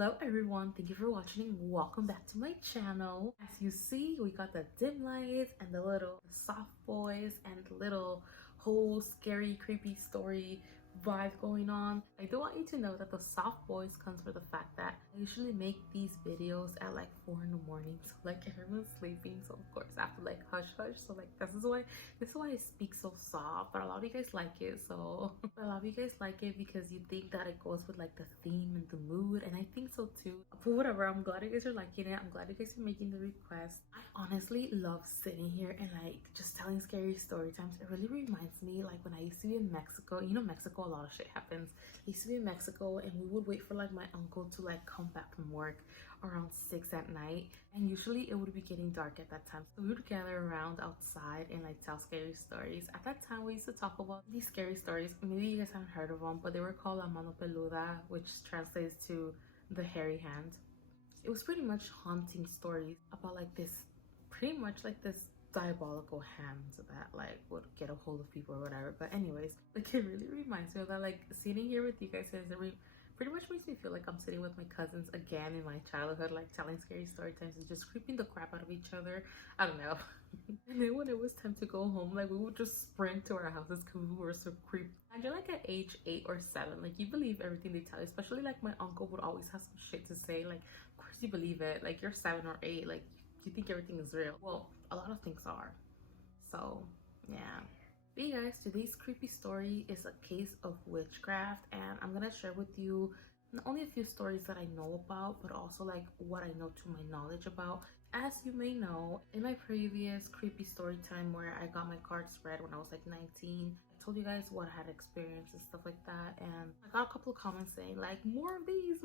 Hello everyone, thank you for watching and welcome back to my channel. As you see, we got the dim lights and the little soft boys and the little whole scary creepy story vibe going on. I do want you to know that the soft boys comes for the fact that I usually make these videos at like 4 in the morning, so like everyone's sleeping, so of course I have to like hush hush. So like this is why I speak so soft, but a lot of you guys like it. So a lot of you guys like it because you think that it goes with like the theme and the mood, and I think so too. But whatever, I'm glad you guys are liking it. I'm glad you guys are making the request. I honestly love sitting here and like just telling scary story times. It really reminds me like when I used to be in Mexico. You know, Mexico, a lot of shit happens. I used to be in Mexico and we would wait for like my uncle to like come back from work around 6 at night, and usually it would be getting dark at that time, so we would gather around outside and like tell scary stories. At that time we used to talk about these scary stories. Maybe you guys haven't heard of them, but they were called La Mano Peluda, which translates to the hairy hand. It was pretty much haunting stories about like this, pretty much like this diabolical hand that like would get a hold of people or whatever. But anyways, like it really reminds me of that. Like sitting here with you guys pretty much makes me feel like I'm sitting with my cousins again in my childhood, like telling scary story times and just creeping the crap out of each other. I don't know. And then when it was time to go home, like we would just sprint to our houses because we were so creepy. And you're like at age 8 or 7, like you believe everything they tell you. Especially like my uncle would always have some shit to say. Like of course you believe it. Like you're 7 or 8, like you think everything is real. Well, a lot of things are. So yeah. But you guys, today's creepy story is a case of witchcraft, and I'm gonna share with you not only a few stories that I know about, but also like what I know to my knowledge about. As you may know, in my previous creepy story time where I got my cards read when I was like 19, I told you guys what I had experienced and stuff like that, and I got a couple of comments saying like more of these,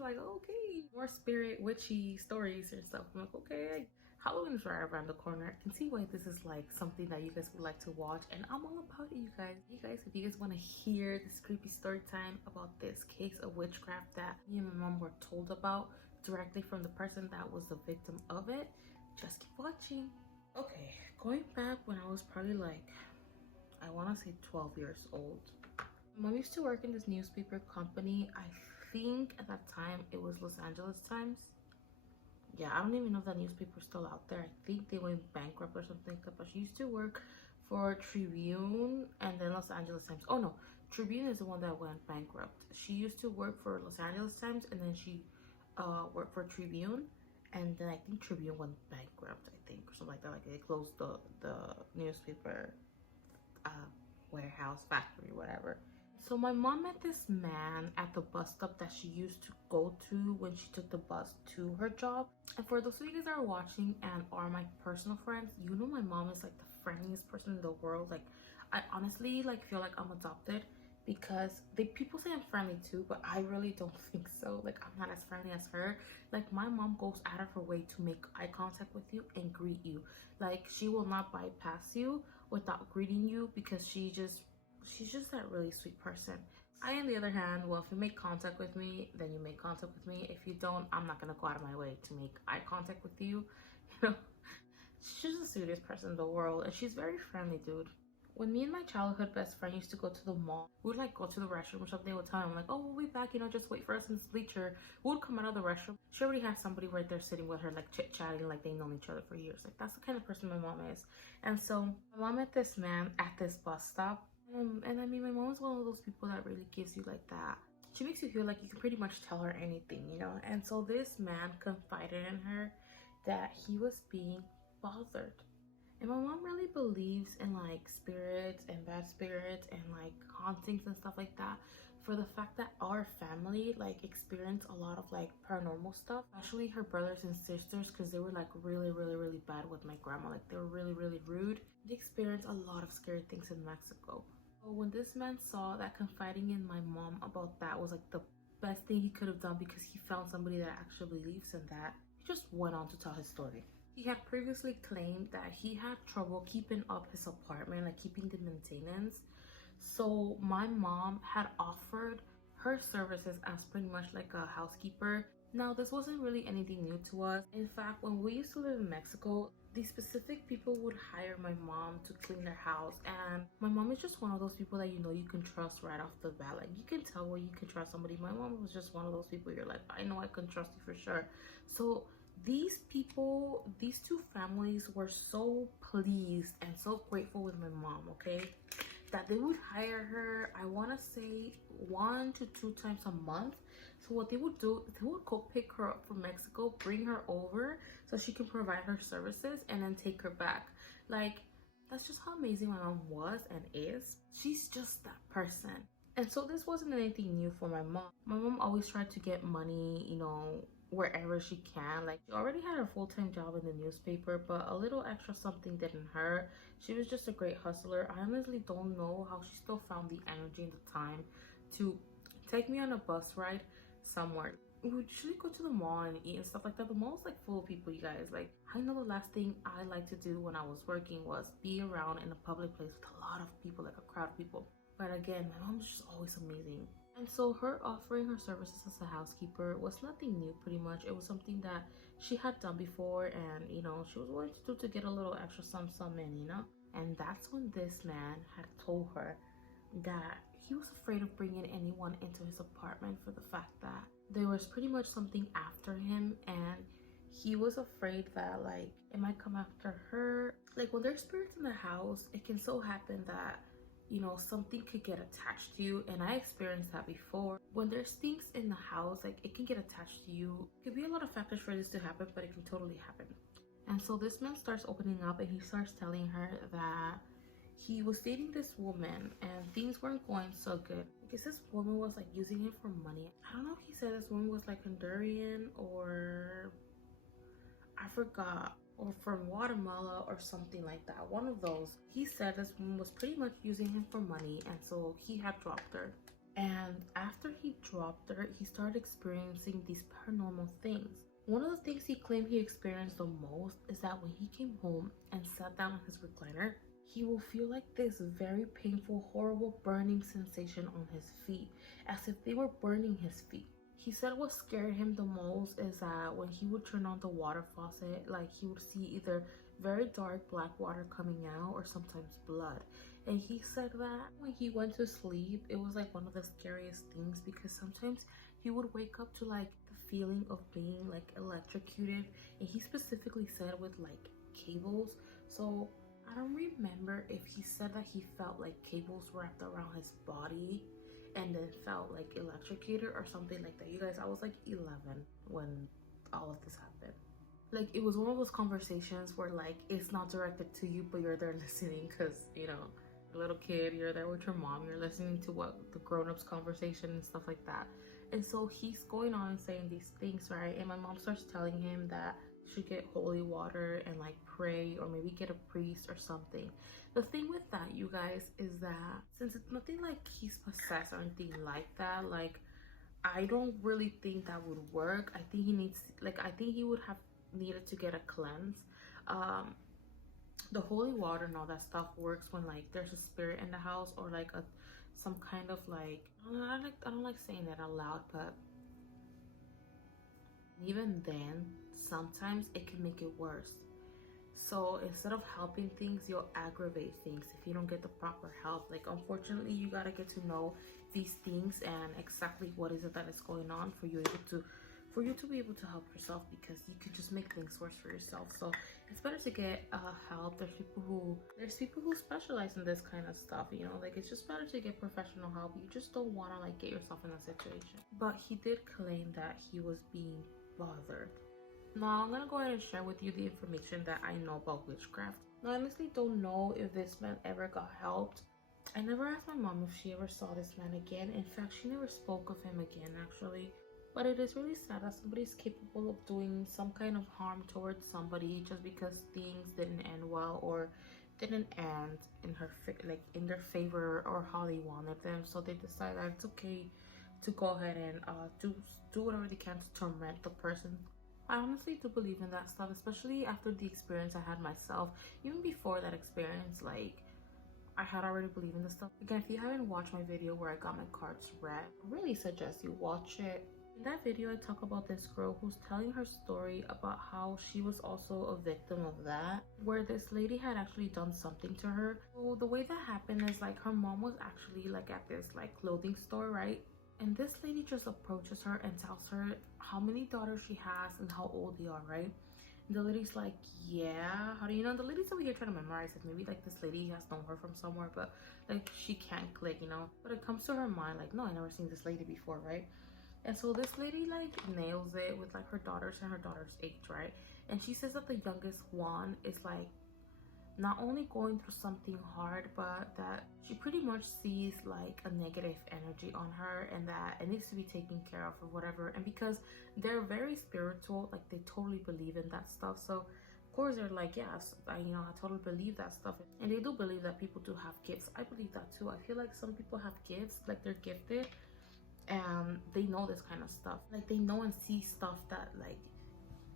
like okay, more spirit witchy stories and stuff. I'm like, okay, Halloween is right around the corner. I can see why this is like something that you guys would like to watch, and I'm all about it, you guys. If you guys want to hear this creepy story time about this case of witchcraft that me and my mom were told about directly from the person that was the victim of it, just keep watching. Okay, going back when I was probably like, I want to say 12 years old. My mom used to work in this newspaper company. I think at that time it was Los Angeles Times. Yeah, I don't even know if that newspaper's still out there. I think they went bankrupt or something like that. But she used to work for Tribune and then Los Angeles Times. Oh no, Tribune is the one that went bankrupt. She used to work for Los Angeles Times and then she worked for Tribune, and then I think Tribune went bankrupt, I think, or something like that. Like they closed the newspaper warehouse, factory, whatever. So my mom met this man at the bus stop that she used to go to when she took the bus to her job. And for those of you guys that are watching and are my personal friends, you know my mom is like the friendliest person in the world. Like I honestly like feel like I'm adopted because people say I'm friendly too, but I really don't think so. Like I'm not as friendly as her. Like my mom goes out of her way to make eye contact with you and greet you. Like she will not bypass you without greeting you because she's just that really sweet person. I, on the other hand, well, if you make contact with me, then you make contact with me. If you don't, I'm not gonna go out of my way to make eye contact with you. You know, she's the sweetest person in the world, and she's very friendly, dude. When me and my childhood best friend used to go to the mall, we would like go to the restroom or something. Would tell him like, oh, we'll be back, you know, just wait for us in this bleacher. We would come out of the restroom. She already has somebody right there sitting with her, like chit-chatting, like they've known each other for years. Like that's the kind of person my mom is. And so my mom met this man at this bus stop. And I mean, my mom is one of those people that really gives you like that. She makes you feel like you can pretty much tell her anything, you know? And so this man confided in her that he was being bothered. And my mom really believes in like spirits and bad spirits and like hauntings and stuff like that, for the fact that our family like experienced a lot of like paranormal stuff, especially her brothers and sisters, because they were like really bad with my grandma. Like they were really rude. They experienced a lot of scary things in Mexico. So when this man saw that confiding in my mom about that was like the best thing he could have done because he found somebody that actually believes in that, he just went on to tell his story. He had previously claimed that he had trouble keeping up his apartment, like keeping the maintenance. So my mom had offered her services as pretty much like a housekeeper. Now, this wasn't really anything new to us. In fact, when we used to live in Mexico, these specific people would hire my mom to clean their house, and my mom is just one of those people that you know you can trust right off the bat. Like, you can tell where you can trust somebody. My mom was just one of those people you're like, I know I can trust you for sure. So these people, these two families were so pleased and so grateful with my mom, okay, that they would hire her, I want to say 1 to 2 times a month. So what they would do, they would go pick her up from Mexico, bring her over so she can provide her services, and then take her back. Like, that's just how amazing my mom was and is. She's just that person. And so this wasn't anything new for my mom. My mom always tried to get money, you know, wherever she can. Like, she already had a full-time job in the newspaper, but a little extra something didn't hurt. She was just a great hustler. I honestly don't know how she still found the energy and the time to take me on a bus ride somewhere. We would usually go to the mall and eat and stuff like that. The mall's like full of people, you guys. Like, I know the last thing I liked to do when I was working was be around in a public place with a lot of people, like a crowd of people. But again, my mom was just always amazing. And so her offering her services as a housekeeper was nothing new, pretty much. It was something that she had done before, and, you know, she was willing to do to get a little extra sum in, you know? And that's when this man had told her that he was afraid of bringing anyone into his apartment for the fact that there was pretty much something after him, and he was afraid that, like, it might come after her. Like, when there's spirits in the house, it can so happen that, you know, something could get attached to you, and I experienced that before. When there's things in the house, like, it can get attached to you. It could be a lot of factors for this to happen, but it can totally happen. And so this man starts opening up, and he starts telling her that he was dating this woman and things weren't going so good because this woman was like using him for money. I don't know if he said this woman was like Honduran or I forgot, or from Guatemala or something like that, one of those. He said this woman was pretty much using him for money, and so he had dropped her. And after he dropped her, he started experiencing these paranormal things. One of the things he claimed he experienced the most is that when he came home and sat down on his recliner, he will feel like this very painful, horrible burning sensation on his feet, as if they were burning his feet. He said what scared him the most is that when he would turn on the water faucet, like, he would see either very dark black water coming out or sometimes blood. And he said that when he went to sleep, it was like one of the scariest things, because sometimes he would wake up to like the feeling of being like electrocuted, and he specifically said with like cables. So I don't remember if he said that he felt like cables wrapped around his body and then felt like electrocuted or something like that. You guys, I was like 11 when all of this happened. Like, it was one of those conversations where like it's not directed to you, but you're there listening because, you know, a little kid, you're there with your mom, you're listening to what the grown-ups conversation and stuff like that. And so he's going on and saying these things, right? And my mom starts telling him that should get holy water and like pray, or maybe get a priest or something. The thing with that, you guys, is that since it's nothing like he's possessed or anything like that, like, I don't really think that would work. I think he needs, like, I think he would have needed to get a cleanse. The holy water and all that stuff works when like there's a spirit in the house, or like some kind of like, I don't like saying that out loud, but even then sometimes it can make it worse. So instead of helping things, you'll aggravate things if you don't get the proper help. Like, unfortunately, you gotta get to know these things and exactly what is it that is going on for you to be able to help yourself, because you could just make things worse for yourself. So it's better to get help. There's people who specialize in this kind of stuff, you know, like, it's just better to get professional help. You just don't want to like get yourself in a situation. But he did claim that he was being bothered. Now I'm gonna go ahead and share with you the information that I know about witchcraft. Now, I honestly don't know if this man ever got helped. I never asked my mom if she ever saw this man again. In fact, she never spoke of him again, actually. But it is really sad that somebody's capable of doing some kind of harm towards somebody just because things didn't end well, or didn't end in their favor, or how they wanted them. So they decide that it's okay to go ahead and do whatever they can to torment the person. I honestly do believe in that stuff, especially after the experience I had myself. Even before that experience, like, I had already believed in this stuff. Again, if you haven't watched my video where I got my cards read, I really suggest you watch it. In that video, I talk about this girl who's telling her story about how she was also a victim of that, where this lady had actually done something to her. So the way that happened is like her mom was actually like at this like clothing store, right? And this lady just approaches her and tells her how many daughters she has and how old they are, right? And the lady's like, yeah, how do you know? The lady's over here trying to memorize it. Maybe like this lady has known her from somewhere, but like she can't click, you know? But it comes to her mind like, no, I never seen this lady before, right? And so this lady like nails it with like her daughters and her daughter's age, right? And she says that the youngest one is like not only going through something hard, but that she pretty much sees like a negative energy on her and that it needs to be taken care of or whatever. And because they're very spiritual, like they totally believe in that stuff. So of course they're like, yes, I totally believe that stuff. And they do believe that people do have gifts. I believe that too. I feel like some people have gifts, like they're gifted and they know this kind of stuff. Like they know and see stuff that like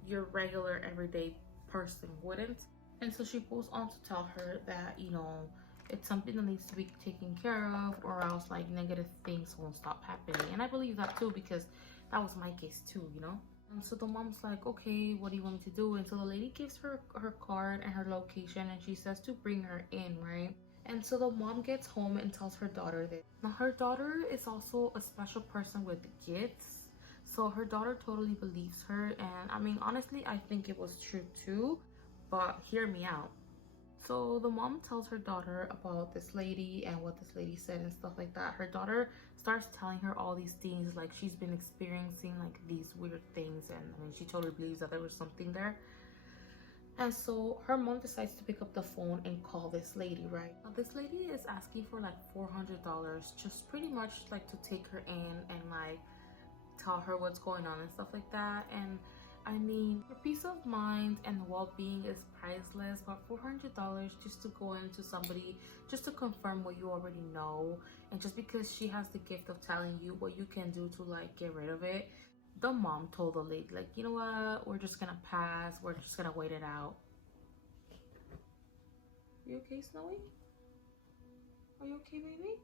your regular everyday person wouldn't. And so she goes on to tell her that, it's something that needs to be taken care of or else like negative things won't stop happening. And I believe that too because that was my case too, And so the mom's like, okay, what do you want me to do? And so the lady gives her her card and her location and she says to bring her in, right? And so the mom gets home and tells her daughter this. Now her daughter is also a special person with gifts. So her daughter totally believes her. And I mean, honestly, I think it was true too. But hear me out. So the mom tells her daughter about this lady and what this lady said and stuff like that. Her daughter starts telling her all these things, like she's been experiencing like these weird things, and I mean she totally believes that there was something there. And so her mom decides to pick up the phone and call this lady, right? Now this lady is asking for like $400 just pretty much like to take her in and like tell her what's going on and stuff like that. And I mean, your peace of mind and well-being is priceless, but $400 just to go into somebody, just to confirm what you already know, and just because she has the gift of telling you what you can do to like get rid of it. The mom told the lady like, you know what, we're just gonna pass, we're just gonna wait it out. You okay, Snowy? Are you okay, baby?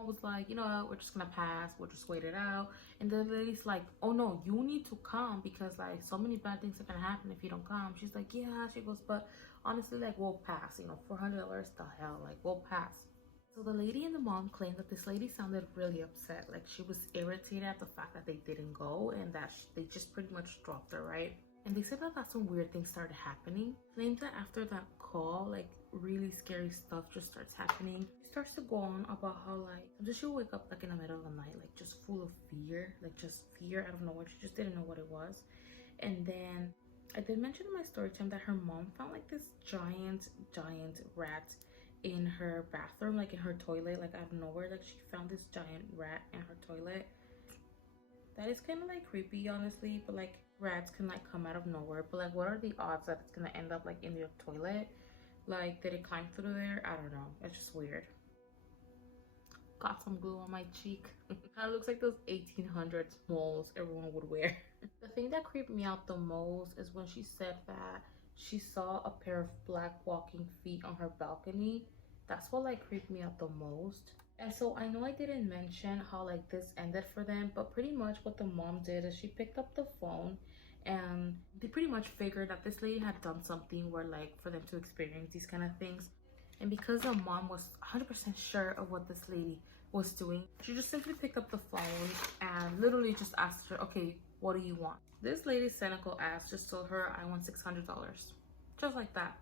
I was like, you know what, we're just gonna pass, we'll just wait it out. And the lady's like, oh no, you need to come because like so many bad things are gonna happen if you don't come. She's like, yeah, she goes, but honestly, like we'll pass, $400, the hell, like we'll pass. So the lady and the mom claimed that this lady sounded really upset, like she was irritated at the fact that they didn't go and that they just pretty much dropped her, right? And they said that some weird things started happening. Claimed that after that call, like really scary stuff just starts happening. She starts to go on about how like sometimes she'll wake up like in the middle of the night, like just full of fear, like just fear out of nowhere. She just didn't know what it was. And then I did mention in my story time that her mom found like this giant rat in her bathroom, like in her toilet, like out of nowhere. Like she found this giant rat in her toilet. That is kind of like creepy, honestly, but like rats can like come out of nowhere, but like what are the odds that it's gonna end up like in your toilet? Like did it climb through there? I don't know, it's just weird. Got some glue on my cheek. Kind of looks like those 1800s moles everyone would wear. The thing that creeped me out the most is when she said that she saw a pair of black walking feet on her balcony. That's what like creeped me out the most. And so I know I didn't mention how like this ended for them, but pretty much what the mom did is she picked up the phone and they pretty much figured that this lady had done something where like for them to experience these kind of things. And because the mom was 100% sure of what this lady was doing, she just simply picked up the phone and literally just asked her, okay, what do you want? This lady's cynical ass just told her, I want $600. Just like that.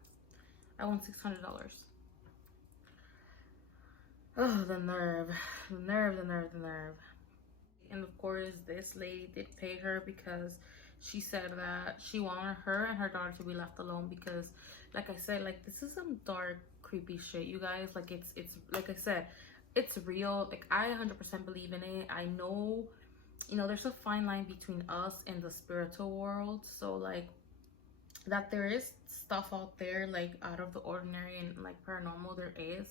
I want $600. Oh, the nerve. And of course, this lady did pay her because she said that she wanted her and her daughter to be left alone because, like I said, like this is some dark, creepy shit, you guys. Like it's like I said, it's real. Like I 100% believe in it. I know, there's a fine line between us and the spiritual world. So like that there is stuff out there like out of the ordinary and like paranormal, there is,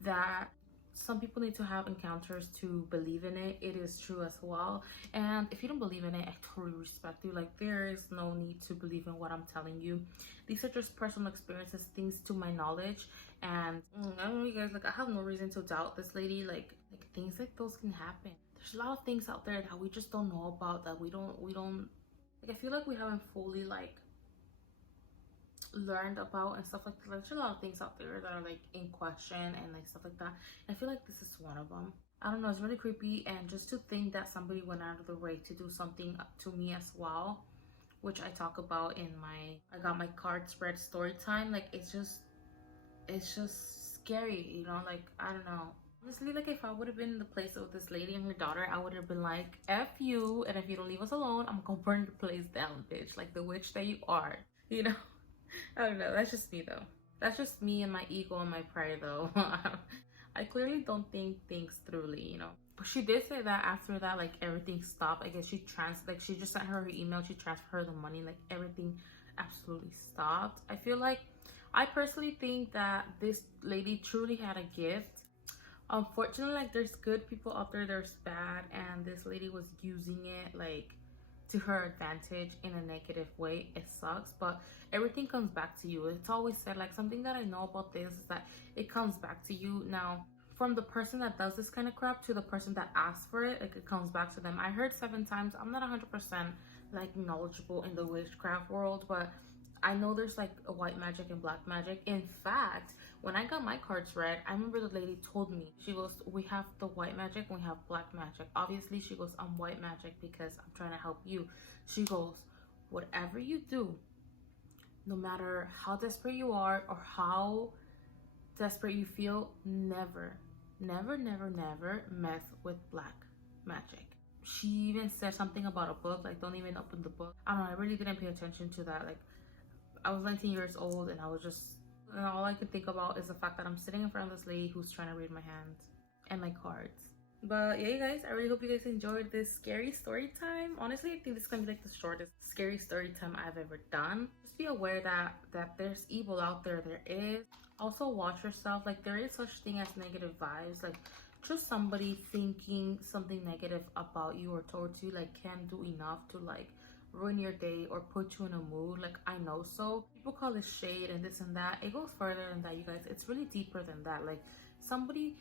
that some people need to have encounters to believe in it. It is true as well. And if you don't believe in it, I totally respect you. Like there is no need to believe in what I'm telling you. These are just personal experiences, things to my knowledge. And I don't know, you guys, like I have no reason to doubt this lady. Like things like those can happen. there's a lot of things out there that we just don't know about, that we don't like, I feel like we haven't fully like learned about and stuff like that. There's a lot of things out there that are like in question and like stuff like that. I feel like this is one of them. I don't know, it's really creepy. And just to think that somebody went out of their way to do something to me as well, which I talk about in my I got my card spread story time. Like it's just scary, you know. Like I don't know, honestly, like if I would have been in the place of this lady and her daughter, I would have been like, F you, and if you don't leave us alone, I'm gonna burn the place down, bitch, like the witch that you are, you know. I don't know, that's just me though. That's just me and my ego and my pride though. I clearly don't think things thoroughly, you know. But she did say that after that, like everything stopped. I guess she just sent her email, she transferred her the money, like everything absolutely stopped. I personally think that this lady truly had a gift. Unfortunately, like there's good people out there, there's bad, and this lady was using it like to her advantage in a negative way. It sucks, but everything comes back to you. It's always said, like, something that I know about this is that it comes back to you. Now, from the person that does this kind of crap to the person that asks for it, like it comes back to them. I heard 7 times. I'm not 100% like knowledgeable in the witchcraft world, but I know there's like a white magic and black magic. In fact, when I got my cards read, I remember the lady told me, she goes, we have the white magic and we have black magic. Obviously, she goes, I'm white magic because I'm trying to help you. She goes, whatever you do, no matter how desperate you are or how desperate you feel, never mess with black magic. She even said something about a book, like don't even open the book. I don't know, I really didn't pay attention to that. Like I was 19 years old and I was just, and all I could think about is the fact that I'm sitting in front of this lady who's trying to read my hands and my cards. But yeah, you guys, I really hope you guys enjoyed this scary story time. Honestly, I think this is gonna be like the shortest scary story time I've ever done. Just be aware that there's evil out there. There is. Also watch yourself. Like there is such thing as negative vibes. Like just somebody thinking something negative about you or towards you like can do enough to like ruin your day or put you in a mood. Like I know, so people call it shade and this and that. It goes further than that, you guys. It's really deeper than that. Like somebody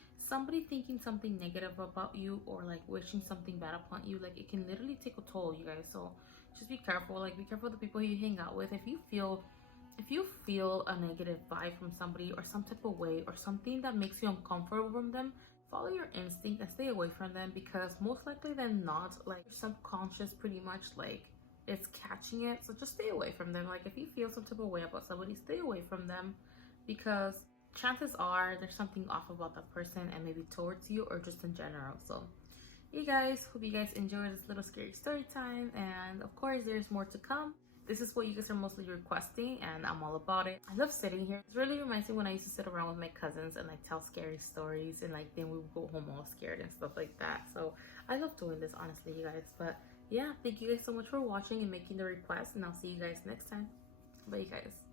thinking something negative about you or like wishing something bad upon you, like it can literally take a toll, you guys. So just be careful. Like be careful the people you hang out with. If you feel a negative vibe from somebody or some type of way or something that makes you uncomfortable from them, follow your instinct and stay away from them, because most likely than not, like your subconscious pretty much like it's catching it. So just stay away from them. Like if you feel some type of way about somebody, stay away from them, because chances are there's something off about that person and maybe towards you or just in general. So you guys, hope you guys enjoyed this little scary story time, and of course there's more to come. This is what you guys are mostly requesting and I'm all about it. I love sitting here. It really reminds me when I used to sit around with my cousins and like tell scary stories, and like then we would go home all scared and stuff like that. So I love doing this, honestly, you guys. But yeah, thank you guys so much for watching and making the request, and I'll see you guys next time. Bye, you guys.